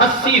80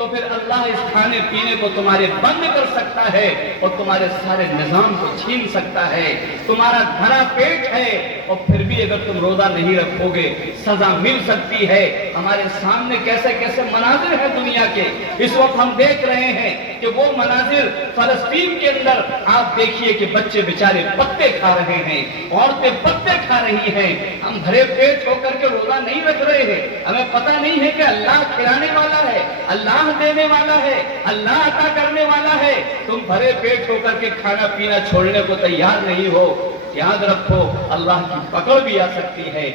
تو پھر اللہ اس کھانے پینے کو تمہارے بند کر سکتا ہے اور تمہارے سارے نظام کو چھین سکتا ہے. تمہارا بھرا پیٹ ہے اور پھر بھی اگر تم روزہ نہیں رکھو گے سزا مل سکتی ہے. ہمارے سامنے کیسے کیسے مناظر ہیں دنیا کے. اس وقت ہم دیکھ رہے ہیں کہ وہ مناظر فلسطین کے اندر آپ دیکھیے کہ بچے بیچارے پتے کھا رہے ہیں, عورتیں پتے کھا رہی ہیں. ہم بھرے پیٹ ہو کر کے روزہ نہیں رکھ رہے ہیں. ہمیں پتہ نہیں ہے کہ اللہ کھلانے والا ہے, اللہ دینے والا ہے, اللہ عطا کرنے والا ہے. تم بھرے پیٹ ہو کر کے کھانا پینا چھوڑنے کو تیار نہیں ہو. یاد رکھو اللہ کی پکڑ بھی آ سکتی ہے.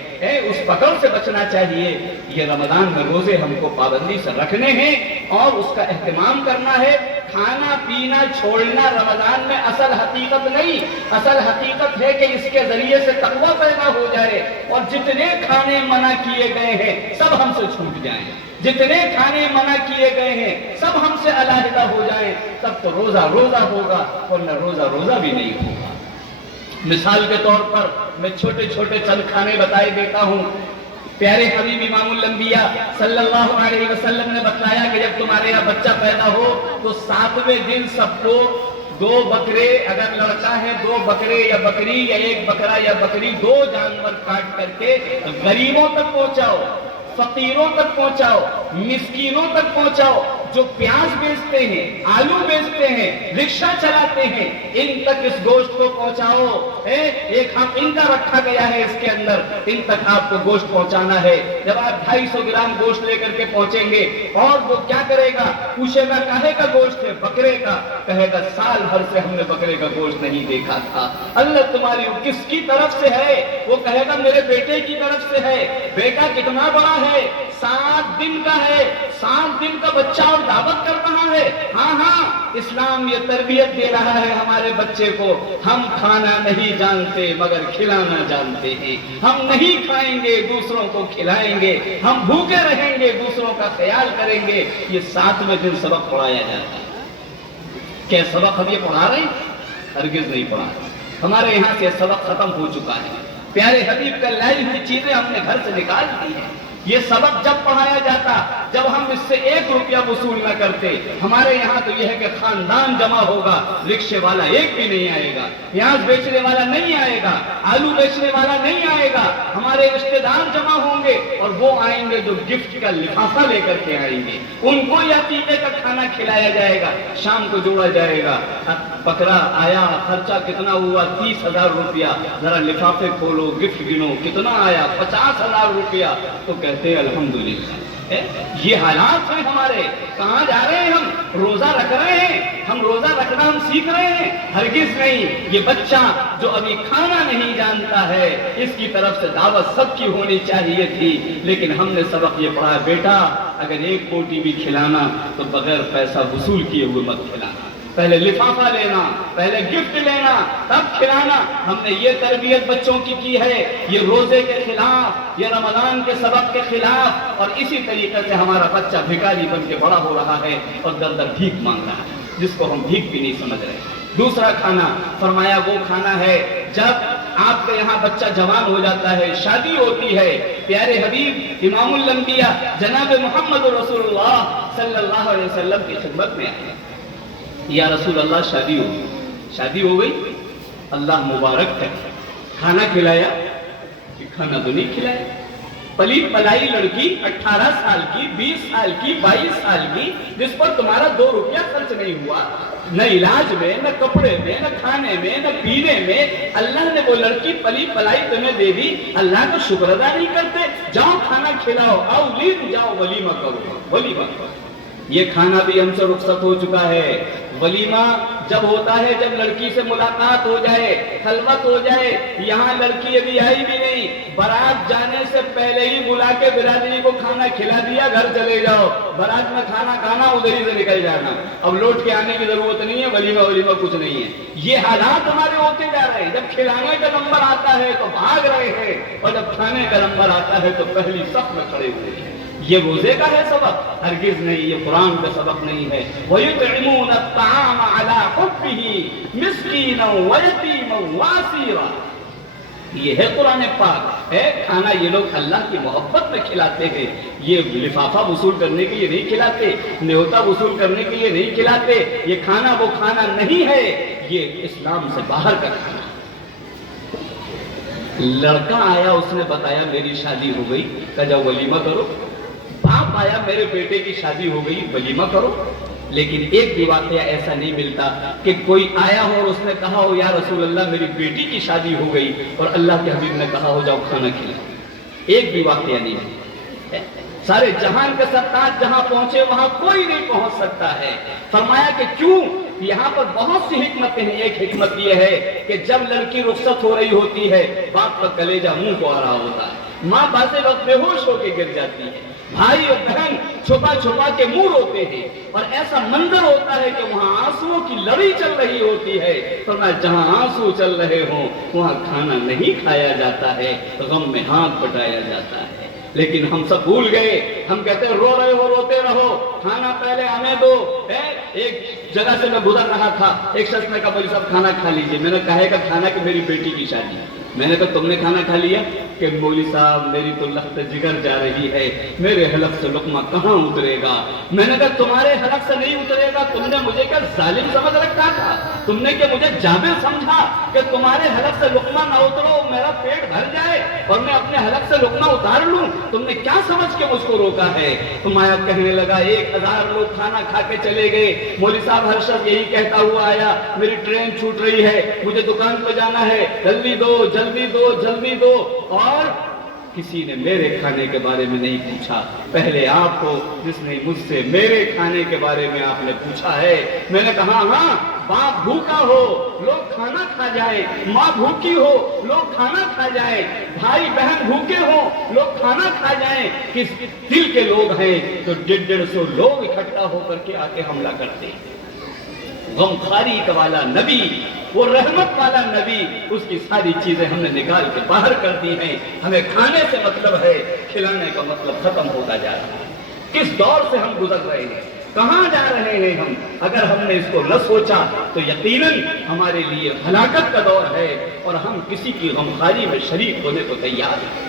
اس پکڑ سے بچنا چاہیے. یہ رمضان میں روزے ہم کو پابندی سے رکھنے ہیں اور اس کا اہتمام کرنا ہے. کھانا پینا چھوڑنا رمضان میں اصل حقیقت نہیں. اصل حقیقت ہے کہ اس کے ذریعے سے تقویٰ پیدا ہو جائے اور جتنے کھانے منع کیے گئے ہیں سب ہم سے چھوٹ جائیں. جتنے کھانے منع کیے گئے ہیں سب ہم سے علیحدہ ہو جائیں. تب تو روزہ روزہ ہوگا اور نہ روزہ روزہ بھی نہیں ہوگا. مثال کے طور پر میں چھوٹے چھوٹے چند کھانے بتائے دیتا ہوں. پیارے حبیب امام الانبیاء صلی اللہ علیہ وسلم نے بتلایا کہ جب تمہارے یہاں بچہ پیدا ہو تو 7ویں دن سب کو 2 بکرے, اگر لڑکا ہے 2 بکرے یا بکری یا 1 بکرا یا بکری 2 جانور کاٹ کر کے غریبوں تک پہنچاؤ, فقیروں تک پہنچاؤ, مسکینوں تک پہنچاؤ. جو پیاز بیچتے ہیں, آلو بیچتے ہیں, رکشہ چلاتے ہیں, ان تک اس گوشت کو پہنچاؤ. ایک حق ان کا رکھا گیا ہے, اس کے اندر ان تک آپ کو گوشت پہنچانا ہے. جب آپ 250 گرام گوشت لے کر کے پہنچیں گے اور وہ کیا کرے گا, پوچھے گا کاہے کا گوشت ہے, بکرے کا. کہے گا سال بھر سے ہم نے بکرے کا گوشت نہیں دیکھا تھا. اللہ تمہاری کس کی طرف سے ہے؟ وہ کہے گا میرے بیٹے کی طرف سے ہے. بیٹا کتنا بڑا ہے؟ 7 دن کا ہے. 7 دن کا بچہ اور دعوت کر رہا ہے. ہاں اسلام یہ تربیت دے رہا ہے ہمارے بچے کو. ہم کھانا نہیں جانتے مگر کھلانا جانتے ہیں. ہم نہیں کھائیں گے دوسروں کو کھلائیں گے. ہم بھوکے رہیں گے دوسروں کا خیال کریں گے. یہ 7ویں دن سبق پڑھایا جاتا ہے. کیا سبق ہم یہ پڑھا رہے ہیں؟ ہرگز نہیں پڑھا رہے. ہمارے یہاں سے سبق ختم ہو چکا ہے. پیارے حبیب کا لائی ہوئی چیزیں ہم نے گھر سے نکال دی ہیں. یہ سبق جب پڑھایا جاتا جب ہم اس سے 1 روپیہ وصول نہ کرتے. ہمارے یہاں تو یہ ہے کہ خاندان جمع ہوگا, رکشے والا ایک بھی نہیں آئے گا, پیاز بیچنے والا نہیں آئے گا, آلو بیچنے والا نہیں آئے گا. ہمارے رشتے دار جمع ہوں گے اور وہ آئیں گے جو گفٹ کا لفافہ لے کر کے آئیں گے. ان کو یہ عقیدے کا کھانا کھلایا جائے گا. شام کو جوڑا جائے گا, بکرا آیا, خرچہ کتنا ہوا, 30,000 روپیہ. ذرا لفافے کھولو, گفٹ گنو, کتنا آیا, 50,000 روپیہ. تو کہتے ہیں الحمدللہ. یہ حالات ہیں ہمارے. کہاں جا رہے ہیں ہم؟ روزہ رکھ رہے ہیں. ہم روزہ رکھنا ہم سیکھ رہے ہیں؟ ہرگز نہیں. یہ بچہ جو ابھی کھانا نہیں جانتا ہے اس کی طرف سے دعوت سب کی ہونی چاہیے تھی. لیکن ہم نے سبق یہ پڑھا, بیٹا اگر 1 بوٹی بھی کھلانا تو بغیر پیسہ وصول کیے ہوئے مت کھلانا. پہلے لفافہ لینا, پہلے گفٹ لینا, تب کھلانا. ہم نے یہ تربیت بچوں کی ہے. یہ روزے کے خلاف, یہ رمضان کے سبق کے خلاف. اور اسی طریقے سے ہمارا بچہ بھکاری بن کے بڑا ہو رہا ہے اور در در بھیک مانگ رہا ہے, جس کو ہم بھیک بھی نہیں سمجھ رہے. دوسرا کھانا فرمایا وہ کھانا ہے جب آپ کے یہاں بچہ جوان ہو جاتا ہے, شادی ہوتی ہے. پیارے حبیب امام الانبیاء جناب محمد رسول اللہ صلی اللہ علیہ وسلم کی خدمت میں آئے. یا رسول اللہ شادی ہو گئی. شادی ہو گئی, اللہ مبارک ہے. کھانا کھلایا کہ کھانا تو نہیں کھلایا. پلی پلائی لڑکی 18 سال کی, 20 سال کی, 22 سال کی, جس پر تمہارا 2 روپیہ خرچ نہیں ہوا, نہ علاج میں, نہ کپڑے میں, نہ کھانے میں, نہ پینے میں. اللہ نے وہ لڑکی پلی پلائی تمہیں دے دی, اللہ کا شکر ادا نہیں کرتے. جاؤ کھانا کھلاؤ, آؤ لید جاؤ, ولیمہ کرو, ولیمہ کرو. یہ کھانا بھی ہم سے رخصت ہو چکا ہے. ولیمہ جب ہوتا ہے جب لڑکی سے ملاقات ہو جائے, خلوت ہو جائے. یہاں لڑکی ابھی آئی بھی نہیں, بارات جانے سے پہلے ہی بلا کے برادری کو کھانا کھلا دیا, گھر چلے جاؤ. بارات میں کھانا کھانا, ادھر ہی سے نکل جانا. اب لوٹ کے آنے کی ضرورت نہیں ہے, ولیمہ کچھ نہیں ہے. یہ حالات ہمارے ہوتے جا رہے ہیں. جب کھلانے کا نمبر آتا ہے تو بھاگ رہے ہیں, اور جب کھانے کا نمبر آتا ہے تو پہلی صف میں کھڑے ہوئے ہیں. یہ روزے کا ہے سبق؟ ہرگز نہیں. یہ قرآن کا سبق نہیں ہے. وَيُطْعِمُونَ الطَّعَامَ عَلَىٰ حُبِّهِ مِسْكِينًا وَيَتِيمًا وَأَسِيرًا. یہ ہے قرآن پاک ہے کھانا یہ لوگ اللہ کی محبت میں کھلاتے ہیں، یہ لفافہ وصول کرنے کے لیے نہیں کھلاتے، نیوتا وصول کرنے کے لیے نہیں کھلاتے، یہ کھانا وہ کھانا نہیں ہے، یہ اسلام سے باہر کا کھانا۔ لڑکا آیا، اس نے بتایا میری شادی ہو گئی، کہا جاؤ ولیمہ کرو۔ باپ آیا میرے بیٹے کی شادی ہو گئی، ولیمہ کرو۔ لیکن ایک بھی واقعہ ایسا نہیں ملتا کہ کوئی آیا ہو اور اس نے کہا ہو یا رسول اللہ میری بیٹی کی شادی ہو گئی اور اللہ کے حبیب نے کہا ہو جاؤ کھانا کھلاؤ۔ ایک بھی واقعہ نہیں ہے۔ سارے جہان کے سرتاج جہاں پہنچے وہاں کوئی نہیں پہنچ سکتا ہے۔ فرمایا کہ کیوں؟ یہاں پر بہت سی حکمتیں ہیں۔ ایک حکمت یہ ہے کہ جب لڑکی رخصت ہو رہی ہوتی ہے باپ کا کلیجہ منہ کو آ رہا ہوتا ہے، ماں بعض وقت بے ہوش ہو کے گر جاتی ہے، بھائی اور بہن چھپا چھپا کے منہ روتے ہیں، اور ایسا منظر ہوتا ہے کہ وہاں آنسوؤں کی لڑی چل رہی ہوتی ہے۔ فرمایا جہاں آنسو چل رہے ہوں وہاں کھانا نہیں کھایا جاتا ہے، غم میں ہاتھ بٹایا جاتا ہے۔ لیکن ہم سب بھول گئے، ہم کہتے ہیں رو رہے ہو روتے رہو، کھانا پہلے آنے دو۔ ایک جگہ سے میں گزر رہا تھا، ایک شخص نے کہا مولوی صاحب کھانا کھا لیجئے۔ میں نے کہا کہ کھانا کہ میری بیٹی کی شادی۔ میں نے کہا تم نے کھانا کھا لیا؟ کہ مولوی صاحب میری تو لخت جگر جا رہی ہے، میرے حلق سے لقمہ کہاں اترے گا؟ میں نے کہا تمہارے حلق سے نہیں اترے گا، تم نے مجھے کیا ظالم سمجھ رکھا تھا؟ تم نے کہ مجھے جابر سمجھا کہ تمہارے حلق سے لقمہ نہ اترو میرا پیٹ بھر جائے اور میں اپنے حلق سے لقمہ اتار لوں؟ تم نے کیا سمجھ کے مجھ کو روکا ہے؟ فرمایا کہنے لگا 1000 لوگ کھانا کھا کے چلے گئے، مولوی صاحب ہر شخص یہی کہتا ہوا آیا میری ٹرین چھوٹ رہی ہے، مجھے دکان پہ جانا ہے، جلدی دو جلدی دو جلدی دو، اور کسی نے میرے کھانے کے بارے میں نہیں پوچھا۔ پہلے آپ کو جس نے مجھ سے میرے کھانے کے بارے میں آپ نے پوچھا ہے۔ میں نے کہا ہاں باپ بھوکا ہو لوگ کھانا کھا جائے، ماں بھوکی ہو لوگ کھانا کھا جائے، بھائی بہن بھوکے ہو لوگ کھانا کھا جائیں۔ کس دل کے لوگ ہیں تو 150 لوگ اکٹھا ہو کر کے آ کے حملہ کرتے ہیں۔ غمخاری کا والا نبی، وہ رحمت والا نبی، اس کی ساری چیزیں ہم نے نکال کے باہر کر دی ہیں۔ ہمیں کھانے سے مطلب ہے، کھلانے کا مطلب ختم ہوتا جا رہا ہے۔ کس دور سے ہم گزر رہے ہیں، کہاں جا رہے ہیں ہم؟ اگر ہم نے اس کو نہ سوچا تو یقیناً ہمارے لیے ہلاکت کا دور ہے اور ہم کسی کی غمخاری میں شریک ہونے کو تیار ہیں۔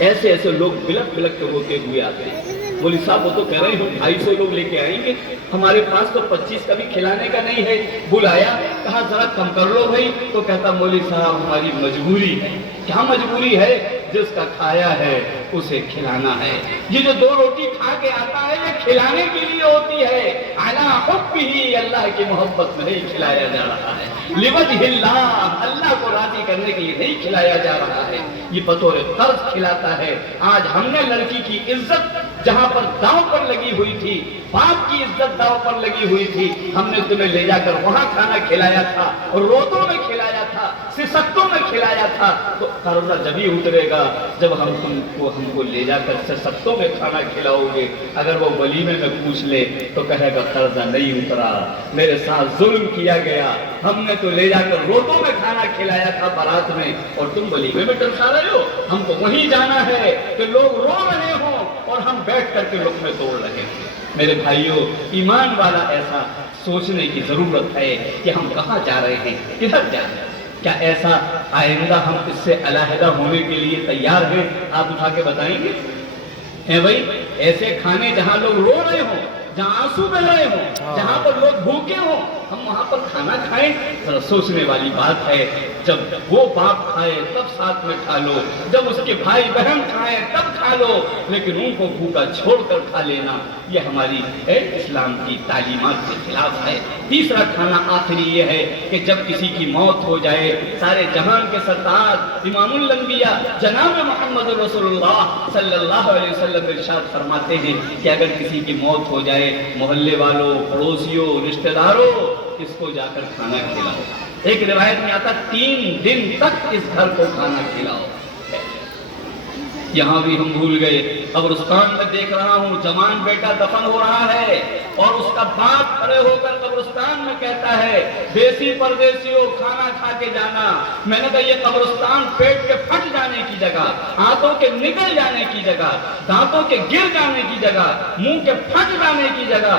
ایسے ایسے لوگ بلک بلک کے ہوتے ہوئے آتے ہیں۔ مولوی صاحب وہ تو کہہ رہے ہیں ہم 250 لوگ لے کے آئیں گے، ہمارے پاس تو 25 کا بھی کھلانے کا نہیں ہے۔ بلایا، کہا ذرا کم کر لو بھائی، تو کہتا مولوی صاحب ہماری مجبوری ہے۔ کیا مجبوری ہے؟ جس کا کھایا ہے اسے کھلانا ہے۔ یہ جو 2 روٹی کھا کے آتا ہے یہ کھلانے کے لیے ہوتی ہے۔ علی حبہ، اللہ کی محبت میں نہیں کھلایا جا رہا ہے، لوجہ اللہ، اللہ کو راضی کرنے کے لیے نہیں کھلایا جا رہا ہے، یہ بطور قرض کھلاتا ہے۔ آج ہم نے لڑکی کی عزت جہاں پر داؤ پر لگی ہوئی تھی، باپ کی عزت داؤ پر لگی ہوئی تھی، ہم نے تمہیں لے جا کر وہاں کھانا کھلایا تھا، روتوں میں کھلایا تھا، سسکتوں میں کھلایا تھا۔ تو قرضہ جب ہی اترے گا جب ہم کو لے جا کر سسکتوں میں کھانا کھلاؤ گے۔ اگر وہ ولیمے میں پوچھ لے تو کہے گا قرضہ نہیں اترا، میرے ساتھ ظلم کیا گیا، ہم نے تو لے جا کر روتوں میں کھانا کھلایا تھا بارات میں، اور تم ولیمے میں ٹرسا رہے ہو۔ ہم کو وہیں جانا ہے کہ لوگ رو رہے ہوں اور ہم بیٹھ کر کے لقمے توڑ رہے ہیں۔ میرے بھائیوں، ایمان والا ایسا سوچنے کی ضرورت ہے کہ ہم کہاں جا رہے ہیں، کدھر جا رہے ہیں۔ کیا ایسا آئندہ ہم اس سے علیحدہ ہونے کے لیے تیار ہیں؟ آپ اٹھا کے بتائیں گے؟ ہے بھائی ایسے کھانے جہاں لوگ رو رہے ہوں، جہاں آنسو بہ رہے ہوں، جہاں پر لوگ بھوکے ہوں، ہم وہاں پر کھانا کھائیں؟ ذرا سوچنے والی بات ہے۔ جب وہ باپ کھائے تب ساتھ میں کھا لو، جب اس کے بھائی بہن کھائیں تب کھا لو، لیکن ان کو بھوکا چھوڑ کر کھا لینا یہ ہماری اسلام کی تعلیمات کے خلاف ہے۔ تیسرا کھانا آخری یہ ہے کہ جب کسی کی موت ہو جائے، سارے جہان کے سرتاج امام الانبیاء جناب محمد رسول اللہ صلی اللہ علیہ وسلم ارشاد فرماتے ہیں کہ اگر کسی کی موت ہو جائے، محلے والوں، پڑوسیوں، رشتہ داروں، اس کو جا کر کھانا کھلاؤ۔ ایک روایت میں آتا 3 دن تک اس گھر کو کھانا کھلاؤ۔ یہاں بھی ہم بھول گئے۔ قبرستان میں دیکھ رہا ہوں جوان بیٹا دفن ہو رہا ہے اور اس کا باپ کھڑے ہو کر قبرستان میں کہتا ہے دیسی پردیسیوں کھانا کھا کے جانا۔ میں نے کہا یہ قبرستان پیٹ کے پھٹ جانے کی جگہ، ہاتھوں کے نکل جانے کی جگہ، دانتوں کے گر جانے کی جگہ، منہ کے پھٹ جانے کی جگہ،